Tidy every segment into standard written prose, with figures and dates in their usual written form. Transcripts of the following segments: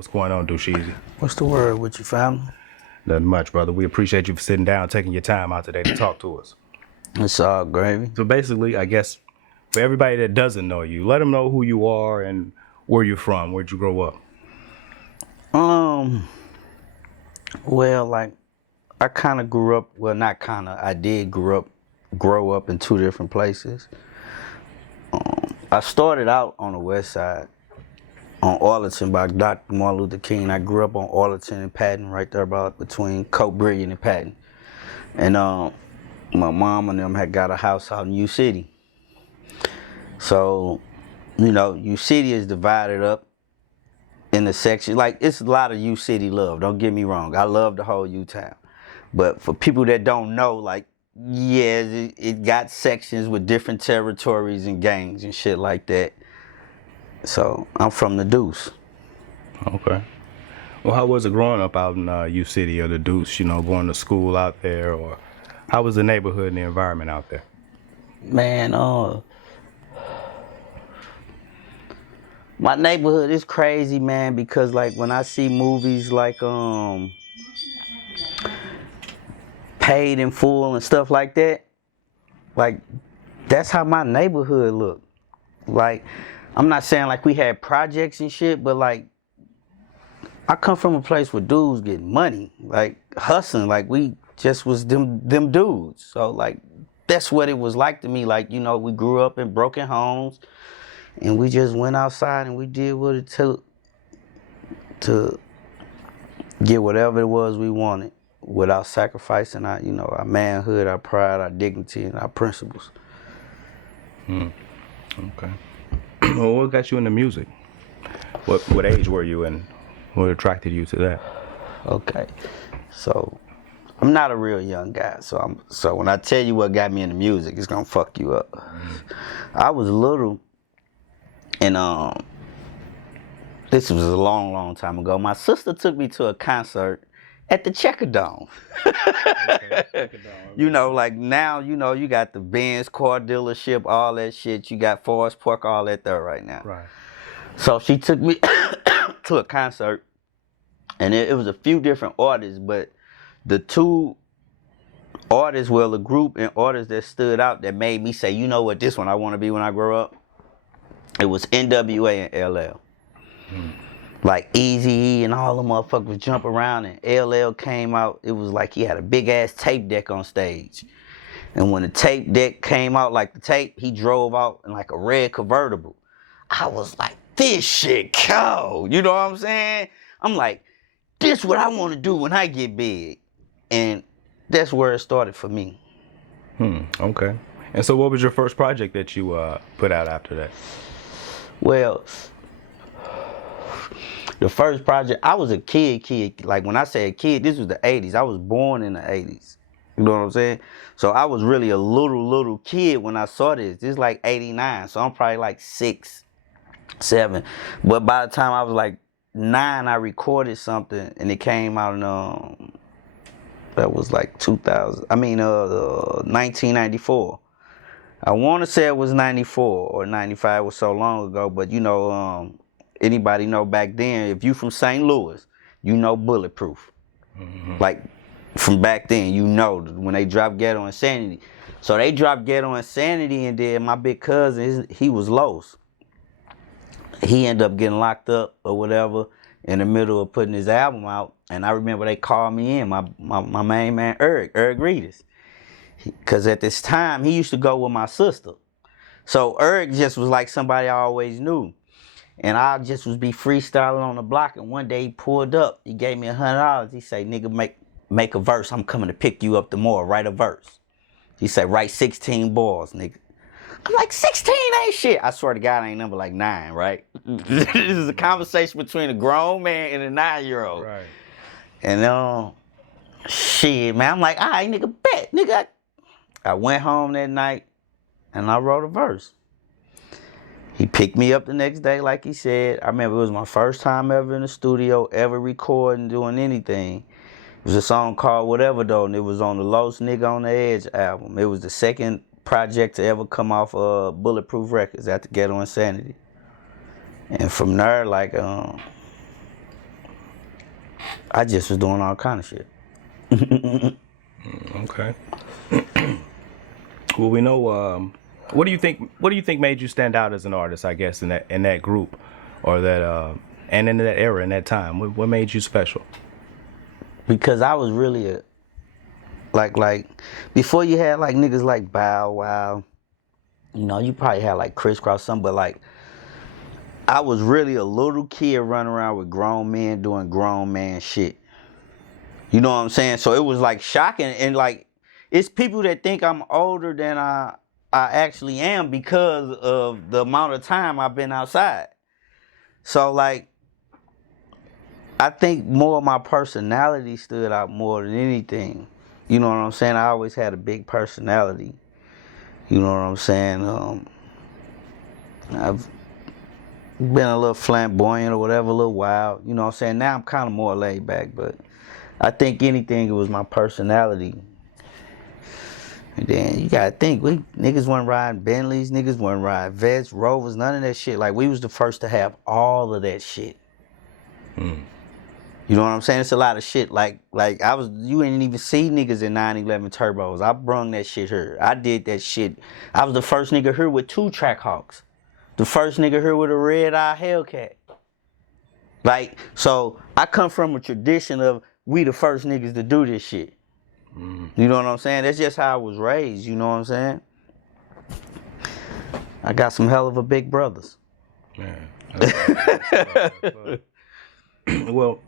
What's going on, Deuce Sheezy? What's the word with you, family? Nothing much, brother. We appreciate you for sitting down, taking your time out today to talk to us. It's all gravy. So basically, I guess, for everybody that doesn't know you, let them know who you are and where you're from. Where'd you grow up? Well, like, I kind of grew up, well, not kind of, I did grow up in two different places. I started out on the west side, on Arlington by Dr. Martin Luther King. I grew up on Arlington and Patton, right there about between Coke Brilliant and Patton. And my mom and them had got a house out in U City. So, you know, U City is divided up in the section. Like, it's a lot of U City love, don't get me wrong. I love the whole U-Town. But for people that don't know, like, yeah, it got sections with different territories and gangs and shit like that. So I'm from the Deuce. Okay. Well, how was it growing up out in U City or the Deuce, you know, going to school out there? Or how was the neighborhood and the environment out there? Man, my neighborhood is crazy, man, because like when I see movies like Paid in Full and stuff like that, like that's how my neighborhood looked. Like, I'm not saying like we had projects and shit, but like I come from a place where dudes get money, like hustling, like we just was them dudes. So like that's what it was like to me. Like, you know, we grew up in broken homes and we just went outside and we did what it took to get whatever it was we wanted without sacrificing our, you know, our manhood, our pride, our dignity, and our principles. Okay. Well, what got you into music? What age were you and what attracted you to that? Okay, so I'm not a real young guy, so when I tell you what got me into music, it's gonna fuck you up. I was little, and this was a long time ago. My sister took me to a concert at the Checker Dome. You know, like now, you know, you got the Benz car dealership, all that shit. You got Forest Park, all that there right now. Right. So she took me to a concert, and it was a few different artists, but the two artists, well, the group and artists that stood out that made me say, you know what, this one I want to be when I grow up, it was NWA and LL. Like Eazy-E and all the motherfuckers jump around, and LL came out. It was like he had a big ass tape deck on stage. And when the tape deck came out, like the tape, he drove out in like a red convertible. I was like, this shit cold. You know what I'm saying? I'm like, this what I want to do when I get big. And that's where it started for me. Okay. And so what was your first project that you put out after that? Well, the first project, I was a kid. Like when I say a kid, this was the 80s. I was born in the 80s. You know what I'm saying? So I was really a little kid when I saw this. This is like 89, so I'm probably like 6, 7. But by the time I was like 9, I recorded something, and it came out in, that was like 1994. I want to say it was 94 or 95. It was so long ago, but you know, anybody know back then, if you from St. Louis, you know Bulletproof. Like, from back then, you know, when they dropped Ghetto Insanity. So they dropped Ghetto Insanity, and then my big cousin, he was Los. He ended up getting locked up or whatever in the middle of putting his album out. And I remember they called me in, my main man, Eric Reedus. Because at this time, he used to go with my sister. So Eric just was like somebody I always knew. And I just was be freestyling on the block. And one day he pulled up. He gave me $100. He said, nigga, make a verse. I'm coming to pick you up tomorrow. Write a verse. He said, write 16 bars, nigga. I'm like, 16 ain't shit. I swear to God, I ain't number like 9, right? This is a conversation between a grown man and a 9-year-old. Right. And shit, man. I'm like, all right, nigga, bet. Nigga, I went home that night and I wrote a verse. He picked me up the next day, like he said. I remember it was my first time ever in the studio, ever recording, doing anything. It was a song called Whatever Though, and it was on the Los Nigga on the Edge album. It was the second project to ever come off Bulletproof Records after Ghetto Insanity. And from there, like, I just was doing all kind of shit. Okay. Well, we know. What do you think? What do you think made you stand out as an artist? I guess in that group, or that and in that era, in that time, what made you special? Because I was really a like before you had like niggas like Bow Wow. You know, you probably had like Crisscross something, but like I was really a little kid running around with grown men doing grown man shit. You know what I'm saying? So it was like shocking, and like it's people that think I'm older than I actually am because of the amount of time I've been outside. So like I think more of my personality stood out more than anything. You know what I'm saying? I always had a big personality. You know what I'm saying? I've been a little flamboyant or whatever, a little wild. You know what I'm saying? Now I'm kind of more laid back, but I think anything, it was my personality. And then you gotta think, we niggas wasn't riding Bentleys, niggas wasn't riding Vets, Rovers, none of that shit. Like we was the first to have all of that shit. You know what I'm saying? It's a lot of shit. Like you didn't even see niggas in 911 turbos. I brung that shit here. I did that shit. I was the first nigga here with 2 Trackhawks. The first nigga here with a red eye Hellcat. Like, so I come from a tradition of we the first niggas to do this shit. You know what I'm saying? That's just how I was raised, you know what I'm saying? I got some hell of a big brothers. Man. Well,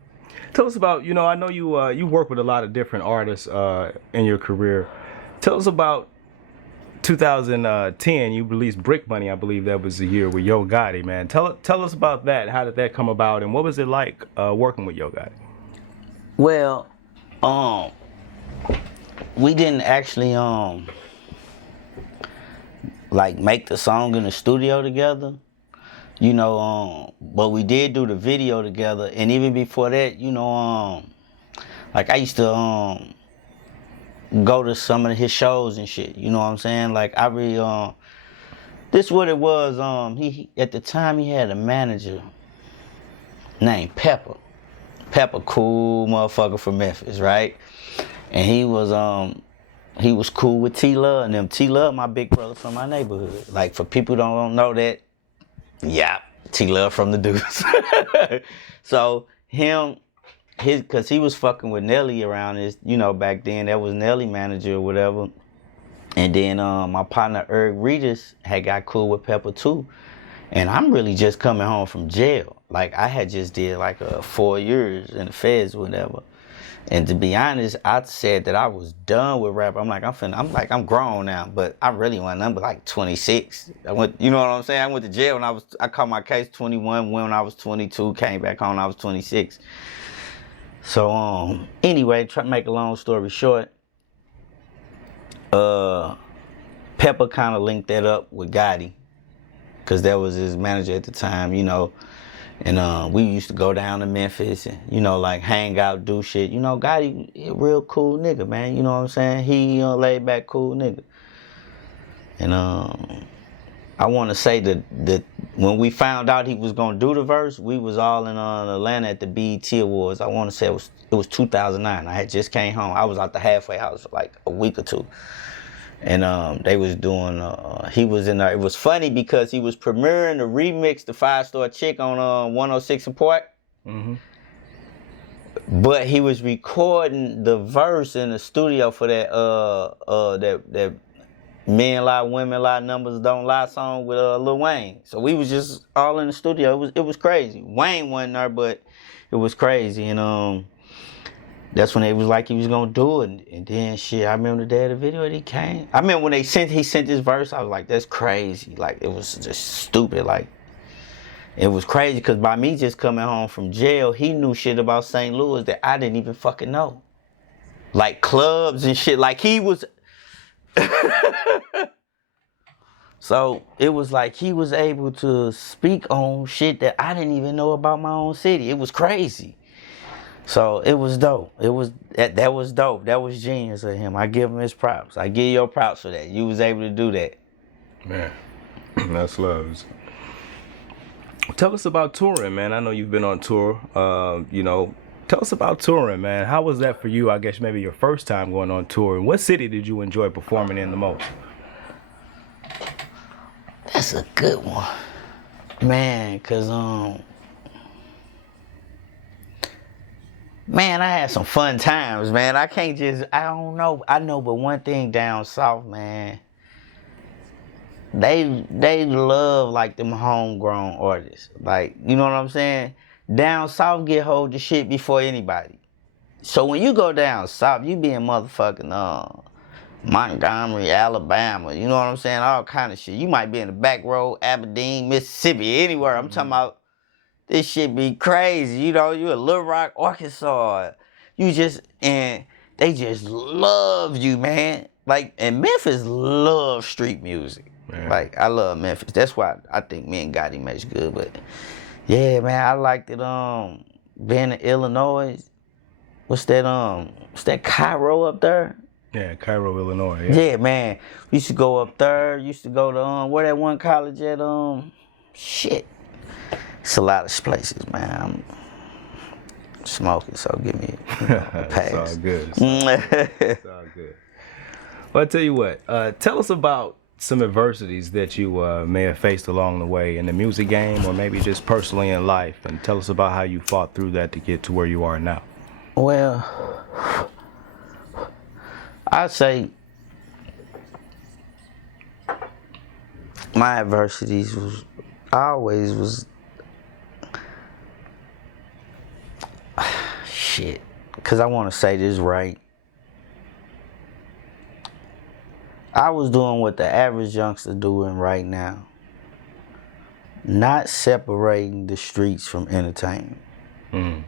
tell us about, you know, I know you work with a lot of different artists in your career. Tell us about 2010, you released Brick Money, I believe that was the year, with Yo Gotti, man. Tell us about that. How did that come about, and what was it like working with Yo Gotti? Well, we didn't actually like make the song in the studio together, you know, but we did do the video together. And even before that, you know, like I used to go to some of his shows and shit, you know what I'm saying? Like I really this what it was, he at the time he had a manager named Pepper, cool motherfucker from Memphis, right? And he was cool with T-Love and them. T-Love, my big brother from my neighborhood. Like, for people who don't know that, yeah, T-Love from the Deuce. So, cause he was fucking with Nelly around his, you know, back then. That was Nelly manager or whatever. And then my partner, Eric Regis, had got cool with Pepper too. And I'm really just coming home from jail. Like, I had just did like 4 years in the feds or whatever. And to be honest, I said that I was done with rap. I'm grown now, but I really wasn't nothing but like 26. You know what I'm saying? I went to jail when I caught my case 21, when I was 22, came back home when I was 26. So, anyway, try to make a long story short, Pepper kind of linked that up with Gotti, because that was his manager at the time, you know. And we used to go down to Memphis and, you know, like hang out, do shit. You know, Gotti, a real cool nigga, man. You know what I'm saying? He laid back, cool nigga. And I want to say that when we found out he was going to do the verse, we was all in Atlanta at the BET Awards. I want to say it was 2009. I had just came home. I was out the halfway house for like a week or two. And they was doing, he was in there. It was funny because he was premiering the remix, the 5-Star Chick on 106 and Park. Mm-hmm. But he was recording the verse in the studio for that Men Lie, Women Lie, Numbers Don't Lie song with Lil Wayne. So we was just all in the studio. It was crazy. Wayne wasn't there, but it was crazy. And that's when they was like he was gonna do it. And then shit, I remember the day of the video that he came. I remember when he sent his verse, I was like, that's crazy. Like, it was just stupid. Like, it was crazy because by me just coming home from jail, he knew shit about St. Louis that I didn't even fucking know. Like clubs and shit. Like he was So it was like he was able to speak on shit that I didn't even know about my own city. It was crazy. So it was dope. That was dope. That was genius of him. I give him his props. I give your props for that. You was able to do that. Man, that's love. Tell us about touring, man. I know you've been on tour. You know, Tell us about touring, man. How was that for you? I guess maybe your first time going on tour. And what city did you enjoy performing in the most? That's a good one, man. Cause man, I had some fun times, man. I don't know. I know, but one thing down south, man. They love like them homegrown artists. Like, you know what I'm saying? Down south get hold of shit before anybody. So when you go down south, you be in motherfucking Montgomery, Alabama, you know what I'm saying? All kind of shit. You might be in the back road, Aberdeen, Mississippi, anywhere. I'm talking about this shit be crazy. You know, you in Little Rock, Arkansas. And they just love you, man. Like, and Memphis love street music. Man. Like, I love Memphis. That's why I think me and Gotti match good. But yeah, man, I liked it. Being in Illinois. What's that Cairo up there? Yeah, Cairo, Illinois. Yeah, man. We used to go up there. Used to go to where that one college at? Shit. It's a lot of places, man. I'm smoking, so give me a pass. It's all good. It's all good. Well, I tell you what. Tell us about some adversities that you may have faced along the way in the music game, or maybe just personally in life, and tell us about how you fought through that to get to where you are now. Well, I'd say my adversities was shit, because I want to say this right. I was doing what the average youngster doing right now. Not separating the streets from entertainment. Mm.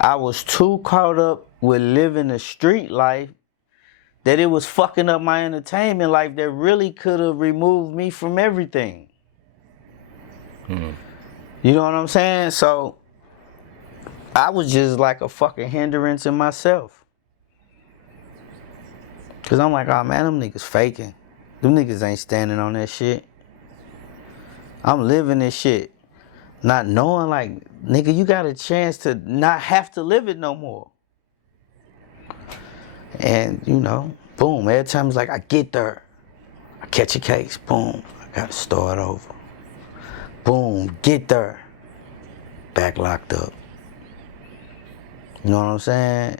I was too caught up with living a street life that it was fucking up my entertainment life that really could have removed me from everything. Mm. You know what I'm saying? So I was just like a fucking hindrance in myself. Cause I'm like, oh man, them niggas faking. Them niggas ain't standing on that shit. I'm living this shit. Not knowing like, nigga, you got a chance to not have to live it no more. And, you know, boom, every time it's like, I get there, I catch a case, boom, I gotta start over. Boom, get there, back locked up. You know what I'm saying?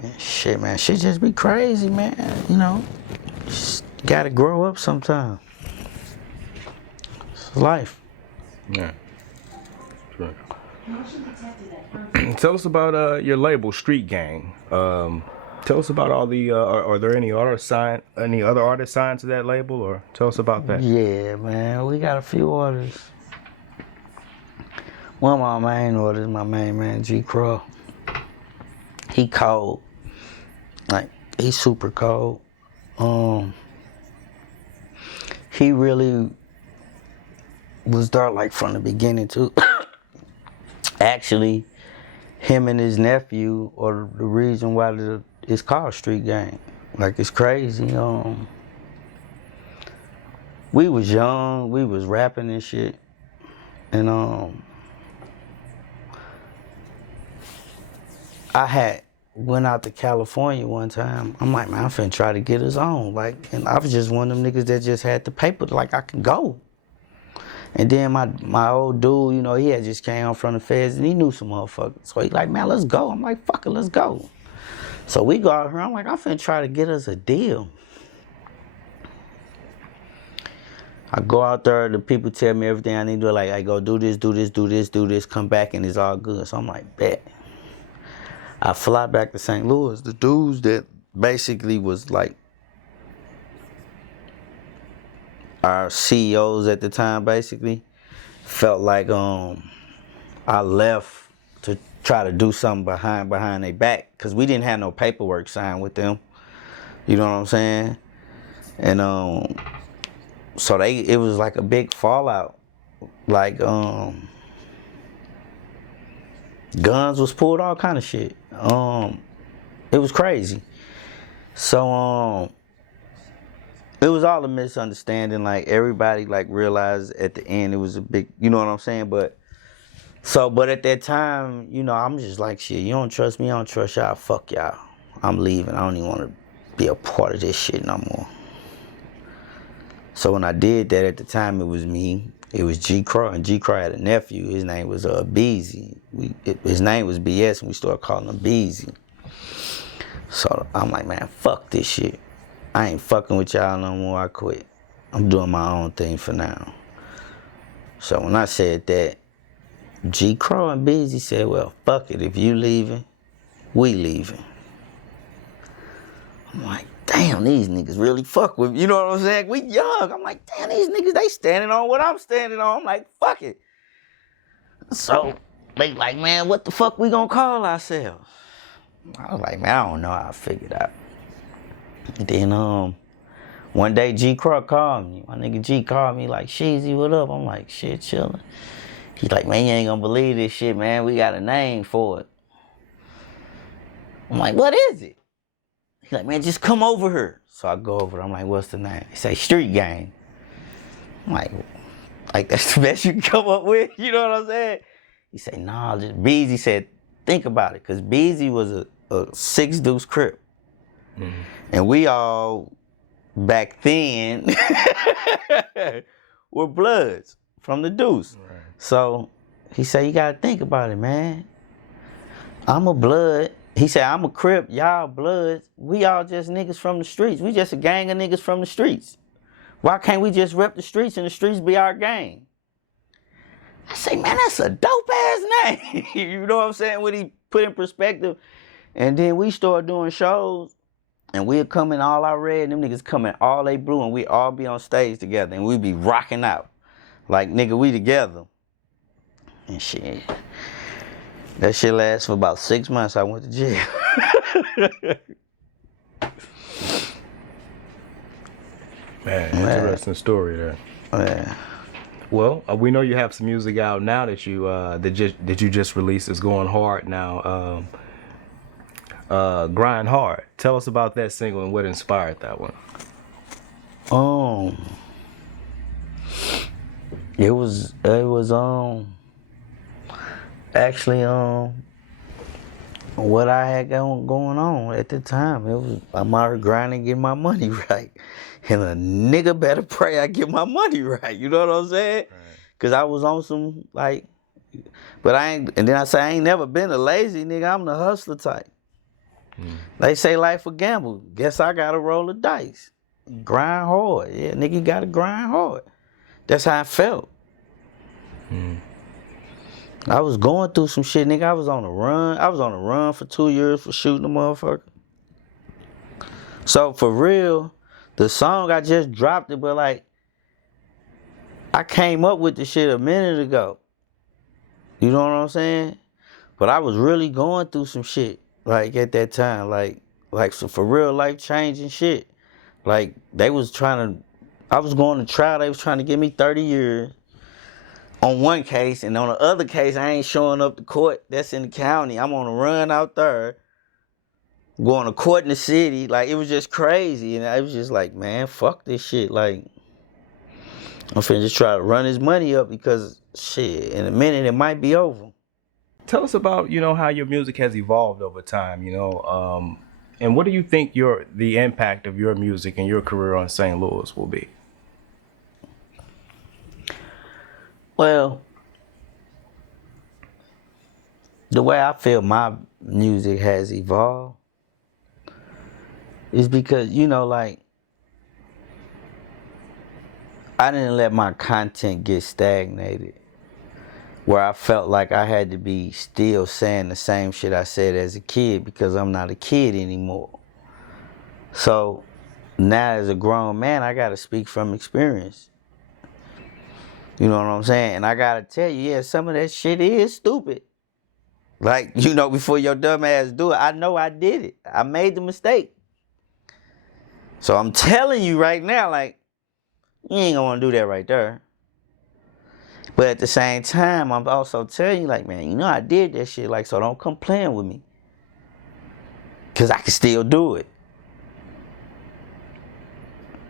And shit, man, shit just be crazy, man, you know? Just gotta grow up sometime. It's life. Yeah. Sure. Tell us about your label, Street Gang. Tell us about all the. Are there any other artists signed to that label, or tell us about that? Yeah, man, we got a few artists. One of my main artists, my main man, G Crow. He cold, like he's super cold. He really was there like from the beginning too. Actually, him and his nephew are the reason why it's called Street Gang. Like, it's crazy. We was young, we was rapping and shit, and I had went out to California one time. I'm like, man, I'm finna try to get us on. Like, and I was just one of them niggas that just had the paper, like I can go. And then my old dude, you know, he had just came home from the feds and he knew some motherfuckers. So he like, man, let's go. I'm like, fuck it, let's go. So we go out here. I'm like, I'm finna try to get us a deal. I go out there, the people tell me everything I need to do. Like, I go do this, come back, and it's all good. So I'm like, bet. I fly back to St. Louis. The dudes that basically was like our CEOs at the time, basically felt like I left to try to do something behind their back, because we didn't have no paperwork signed with them. You know what I'm saying? And so it was like a big fallout. Like guns was pulled, all kind of shit. It was crazy. So it was all a misunderstanding. Like, everybody like realized at the end it was a big, you know what I'm saying? But So, but at that time, you know, I'm just like, shit, you don't trust me, I don't trust y'all, fuck y'all. I'm leaving, I don't even want to be a part of this shit no more. So when I did that, at the time, it was me, it was G Crow, and G Crow had a nephew, his name was Beezy. His name was BS, and we started calling him Beezy. So I'm like, man, fuck this shit. I ain't fucking with y'all no more, I quit. I'm doing my own thing for now. So when I said that, G Crow and Beezy said, well, fuck it, if you leaving, we leaving. I'm like, damn, these niggas really fuck with me. You know what I'm saying? We young. I'm like, damn, these niggas, they standing on what I'm standing on. I'm like, fuck it. So they like, man, what the fuck we gonna call ourselves? I was like, man, I don't know. I'll figure it out. Then one day G Crow called me. My nigga G called me like, Sheezy, what up? I'm like, shit, chillin'. He's like, man, you ain't gonna believe this shit, man. We got a name for it. I'm like, what is it? He's like, man, just come over here. So I go over. I'm like, what's the name? He say, Street Gang. I'm like that's the best you can come up with? You know what I'm saying? He say, nah, just Beezy said, think about it. Because Beezy was a 6 Deuce Crip. Mm-hmm. And we all, back then, were Bloods from the Deuce. Right. So he said, you got to think about it, man. I'm a Blood. He said, I'm a Crip, y'all Bloods. We all just niggas from the streets. We just a gang of niggas from the streets. Why can't we just rep the streets and the streets be our gang? I say, man, that's a dope ass name. You know what I'm saying? When he put in perspective. And then we started doing shows, and we'd come in all our red, and them niggas come in all they blue, and we all be on stage together, and we be rocking out. Like, nigga, we together. And shit. That shit lasted for about 6 months. I went to jail. Man, interesting story there. Yeah. Well, we know you have some music out now that you just released. It's going hard now. Grind Hard. Tell us about that single and what inspired that one. It was actually what I had going on at the time. It was, I'm out grinding, getting my money right, and a nigga better pray I get my money right. You know what I'm saying? Right. Cause I was on some like, but I ain't. And then I say I ain't never been a lazy nigga. I'm the hustler type. They say life a gamble. Guess I gotta roll the dice, grind hard. Yeah, nigga, you gotta grind hard. That's how I felt. I was going through some shit, nigga. I was on a run. I was on a run for 2 years for shooting a motherfucker. So for real, the song I just dropped it, but like, I came up with the shit a minute ago. You know what I'm saying? But I was really going through some shit, like at that time, like so for real life changing shit. Like I was going to trial. They was trying to give me 30 years. On one case, and on the other case, I ain't showing up to court. That's in the county. I'm on a run out there, going to court in the city. Like, it was just crazy. And I was just like, man, fuck this shit. Like, I'm finna just try to run his money up because, shit, in a minute, it might be over. Tell us about, how your music has evolved over time, and what do you think the impact of your music and your career on St. Louis will be? Well, the way I feel my music has evolved is because, like, I didn't let my content get stagnated where I felt like I had to be still saying the same shit I said as a kid because I'm not a kid anymore. So now as a grown man, I got to speak from experience. You know what I'm saying? And I gotta tell you, yeah, some of that shit is stupid. Like, before your dumb ass do it, I know I did it. I made the mistake. So I'm telling you right now, like, you ain't gonna wanna do that right there. But at the same time, I'm also telling you, like, man, I did that shit, like, so don't come playing with me. Cause I can still do it.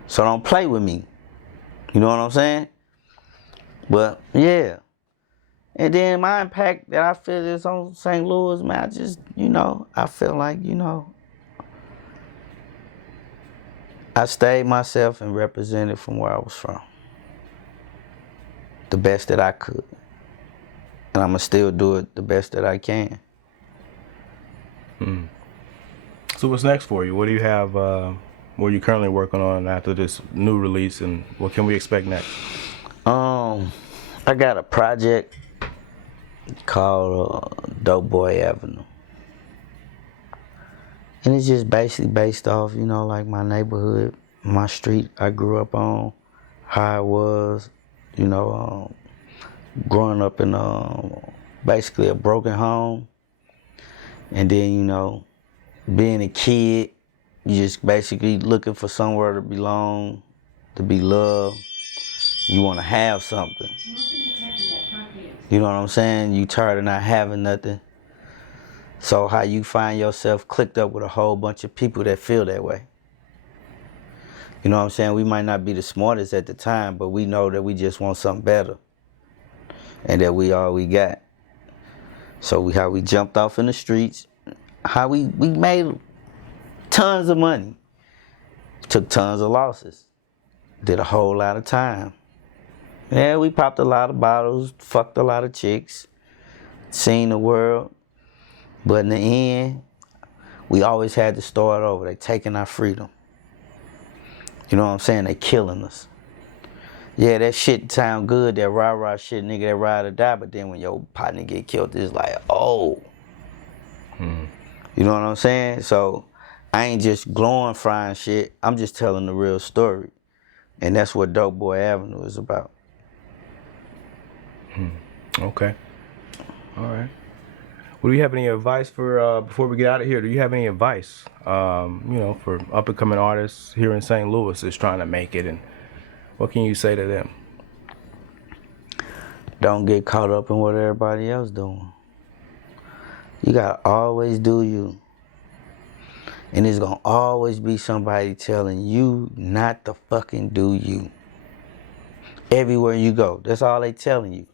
So don't play with me. You know what I'm saying? But, yeah. And then my impact that I feel is on St. Louis, man, I just, I feel like, I stayed myself and represented from where I was from. The best that I could. And I'm going to still do it the best that I can. So what's next for you? What do you have, what are you currently working on after this new release, and what can we expect next? I got a project called Dope Boy Avenue. And it's just basically based off, like my neighborhood, my street I grew up on, how it was, growing up in basically a broken home. And then, being a kid, you just basically looking for somewhere to belong, to be loved. You want to have something. You know what I'm saying? You tired of not having nothing. So how you find yourself clicked up with a whole bunch of people that feel that way. You know what I'm saying? We might not be the smartest at the time, but we know that we just want something better. And that we all we got. So how we jumped off in the streets, how we made tons of money. Took tons of losses. Did a whole lot of time. Yeah, we popped a lot of bottles, fucked a lot of chicks, seen the world. But in the end, we always had to start over. They taking our freedom. You know what I'm saying? They killing us. Yeah, that shit sound good, that rah-rah shit, nigga, that ride or die. But then when your partner get killed, it's like, oh. You know what I'm saying? So I ain't just glorifying shit. I'm just telling the real story. And that's what Dope Boy Avenue is about. Okay. All right. Well, do you have any advice for, before we get out of here, do you have any advice, for up-and-coming artists here in St. Louis that's trying to make it, and what can you say to them? Don't get caught up in what everybody else doing. You gotta always do you. And there's gonna always be somebody telling you not to fucking do you. Everywhere you go, that's all they telling you.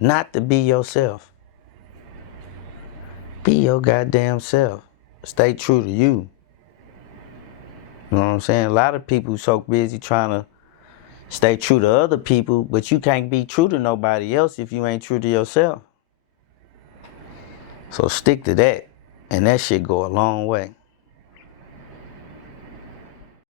Not to be yourself. Be your goddamn self. Stay true to you. You know what I'm saying? A lot of people so busy trying to stay true to other people, but you can't be true to nobody else if you ain't true to yourself. So stick to that, and that shit go a long way.